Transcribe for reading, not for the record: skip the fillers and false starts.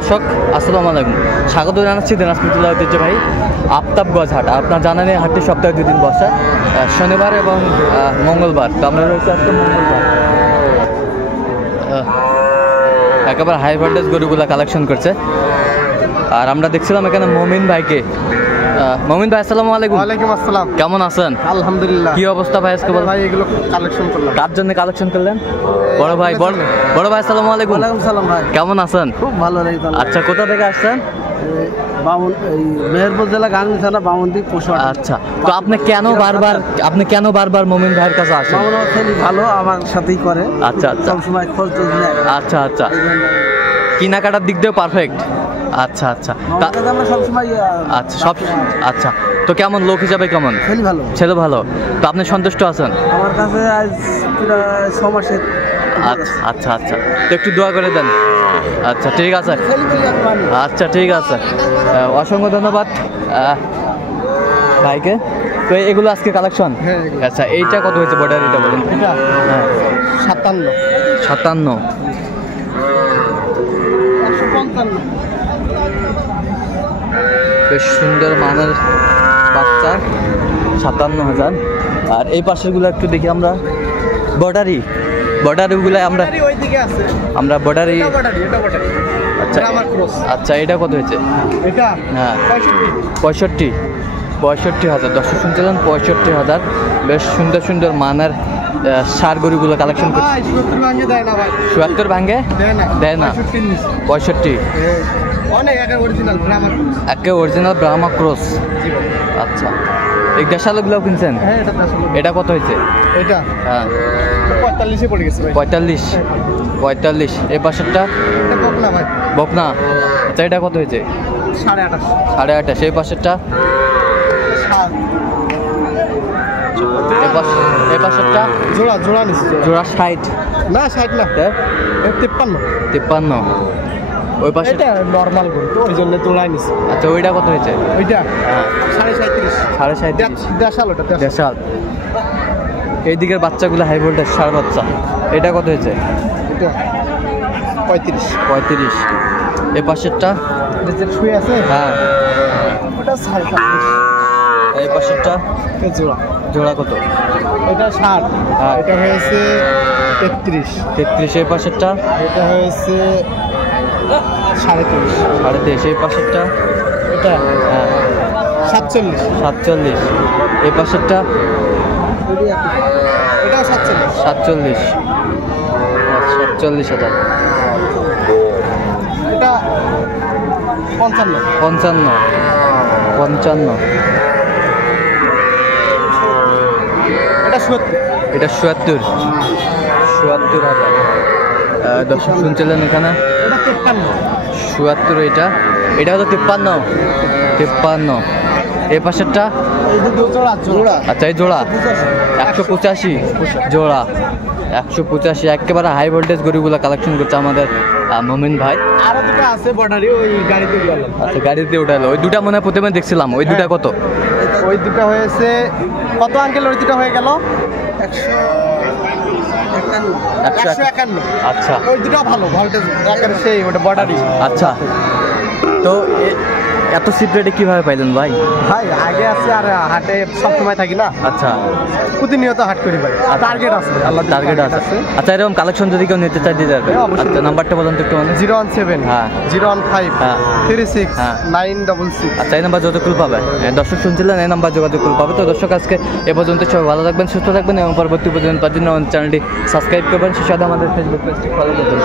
দর্শক আসসালামু আলাইকুম, স্বাগত জানাচ্ছি দিনাজপুর জেলার ঐতিহ্যবাহী আফতাবগঞ্জ হাট। আপনার জানেন এই হাটটি সপ্তাহে 2 দিন বসে, শনিবার এবং মঙ্গলবার। তো আমরা রয়েছে আজকে মঙ্গলবার। একেবারে হাই ভোল্টেজ গরুগুলা কালেকশন করছে। আর আমরা দেখছিলাম এখানে মমিন ভাইকে। মমিন ভাই আসসালামু আলাইকুম। ওয়ালাইকুম আসসালাম। কেমন আছেন? আলহামদুলিল্লাহ। কি অবস্থা ভাই আজকে? ভাই এগুলো কালেকশন করলাম। কার জন্য কালেকশন করলেন? বড় ভাই আসসালামু আলাইকুম। ওয়ালাইকুম সালাম ভাই। কেমন আছেন? খুব ভালো লাগছে। আচ্ছা, কোথা থেকে আসছেন? মেহেরপুর জেলা গাংনী থানা বামুনদি পশু। আচ্ছা, তো আপনি কেন বারবার মমিন ভাইয়ের কাছে আসেন? ভালো, আমার সাথেই করে। আচ্ছা আচ্ছা, সবসময় খোঁজ নেয়। আচ্ছা আচ্ছা, কেনাকাটার দিক দিয়েও পারফেক্ট। আচ্ছা আচ্ছা, আমরা সবসময় আচ্ছা, তো কেমন লোক হিসাবে কেমন? ছেলে ভালো। তো আপনি সন্তুষ্ট আছেন? আমার কাছে আজ 6 মাসের। আচ্ছা আচ্ছা, তো একটু দোয়া করে দেন। আচ্ছা ঠিক আছে, আচ্ছা ঠিক আছে, অসংখ্য ধন্যবাদ ভাইকে। তো এগুলো আজকে কালেকশন। আচ্ছা, এইটা কত হয়েছে বর্ডার? এটা বলুন। হ্যাঁ, 57। বেশ সুন্দর মানের বাচ্চা, 57,000। আর এই পাশেরগুলো একটু দেখি আমরা। বর্ডারিগুলো আমরা বর্ডারি। আচ্ছা আচ্ছা, এটা কত হয়েছে? হ্যাঁ, 65,000। দর্শক শুনছিলেন 65,000। বেশ সুন্দর সুন্দর মানের সার গরুগুলো কালেকশন করছে। ৭৭ ভাঙে দেয় না, 65 একে অরিজিনাল ব্রাহ্মা ক্রস। আচ্ছা, এই দেশালগুলোও কিনছেন? এটা কত হয়েছে? হ্যাঁ, 45। এই পাশেরটা বকনা। আচ্ছা, এটা কত হয়েছে? 28.5। এই পাশেরটা এই পাশেরটা জোড়া 60 না, 60 না, 53। ওই পাশে নর্মাল গরু, ওই জন্য তোলাই নিছে। আচ্ছা, ওইটা কত হয়েছে? ওইটা হ্যাঁ, 37.5। দেশাল। এই দিকের বাচ্চাগুলো হাই ভোল্টেজ সার বাচ্চা। এটা কত হয়েছে? 35। এই পাশেরটা শুয়ে আছে। হ্যাঁ, ওটা 45। এই পাশেরটা জোড়া কত? এটা 60। হ্যাঁ, এটা হয়েছে 33। এই পাশেরটা এটা হয়েছে 23.5। এই পাশেরটা এটা হ্যাঁ 47। এই পাশেরটা এটা 47। 47,000। এটা 55। এটা 77,000। দর্শক শুনছিলেন এখানে 77। এটা হলো 53। এই পাশেরটা আচ্ছা, এই জোড়া 185 জোড়া 185। একেবারে হাই ভোল্টেজ গরুগুলো কালেকশন করছে আমাদের মমিন ভাই। আরো দুটো আছে বর্ডারি, ওই গাড়িতে গেল। আচ্ছা, গাড়িতে উঠালো। ওই দুটা মনে হয় প্রথমে দেখছিলাম। ওই দুটা কত? ওই দুটো হয়েছে কত আঙ্কেল? ওই দুটো হয়ে গেল 151। আচ্ছা, ওই দুটো ভালো ভোল্টেজ, সেই ওটা বর্ডারি। আচ্ছা, তো এত চিপ রেটে কিভাবে পাইলেন ভাই? আগে আছে, আর হাটে সবসময় থাকি না। আচ্ছা, প্রতিনিয়ত হাট করি ভাই। টার্গেট আছে, আল্লাহ টার্গেট আছে। আচ্ছা, এরকম কালেকশন যদি কেউ নিতে চাই দিতে পারবে? আচ্ছা, নাম্বারটা বলুন তো একটু। 017 হ্যাঁ 015 হ্যাঁ 36 হ্যাঁ 966। আচ্ছা, এই নাম্বার যোগাযোগ পাবে। দর্শক শুনছিলেন, এই নাম্বার যোগাযোগ পাবে। তো দর্শক, আজকে এ পর্যন্ত সবাই ভালো থাকবেন, সুস্থ থাকবেন এবং পরবর্তী পর্যন্ত পাওয়ার জন্য আমাদের চ্যানেলটি সাবস্ক্রাইব করবেন, সেই সাথে আমাদের ফেসবুক পেজটি ফলো করবেন।